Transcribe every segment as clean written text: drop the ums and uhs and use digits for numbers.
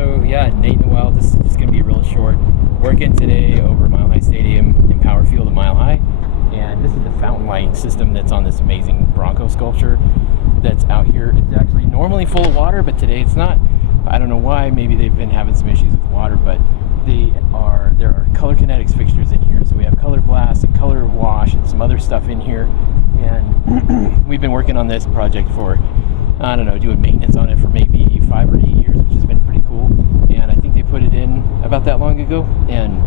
So yeah, Nate in the Wild. This is just going to be real short. Working today over Mile High Stadium in Power Field at Mile High, and this is the fountain light system that's on this amazing Bronco sculpture that's out here. It's actually normally full of water, but today it's not. I don't know why. Maybe they've been having some issues with water, but there are color kinetics fixtures in here. So we have color blast and color wash and some other stuff in here, and we've been working on this project for, I don't know, doing maintenance on it for maybe 5 or 8 years, which has been pretty cool. And I think they put it in about that long ago, and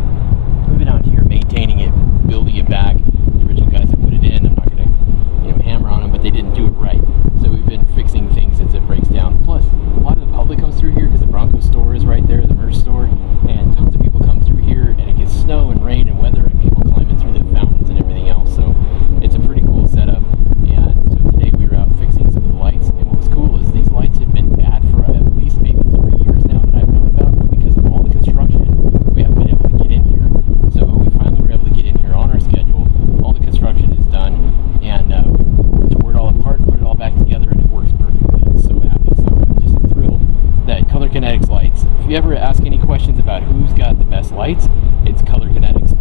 we've been out here maintaining it, building it back. The original guys that put it in, I'm not going to hammer on them, but they didn't do it right. So we've been fixing things as it breaks down. Plus, a lot of the public comes through here because the Bronco store is right there, the merch store, and tons of people come through here, and it gets snow and rain and weather, and people climbing through the fountains and everything else. So it's a pretty cool setup. And so today we were out fixing some of the lights, and what was cool is these lights have been bad for at least maybe 3 years now that I've known about, but because of all the construction, we haven't been able to get in here. So we finally were able to get in here on our schedule. All the construction is done, and we tore it all apart, put it all back together, and it works perfectly. I'm so happy. So I'm just thrilled that Color Kinetics lights. If you ever ask any questions about who's got the best lights, it's Color Kinetics.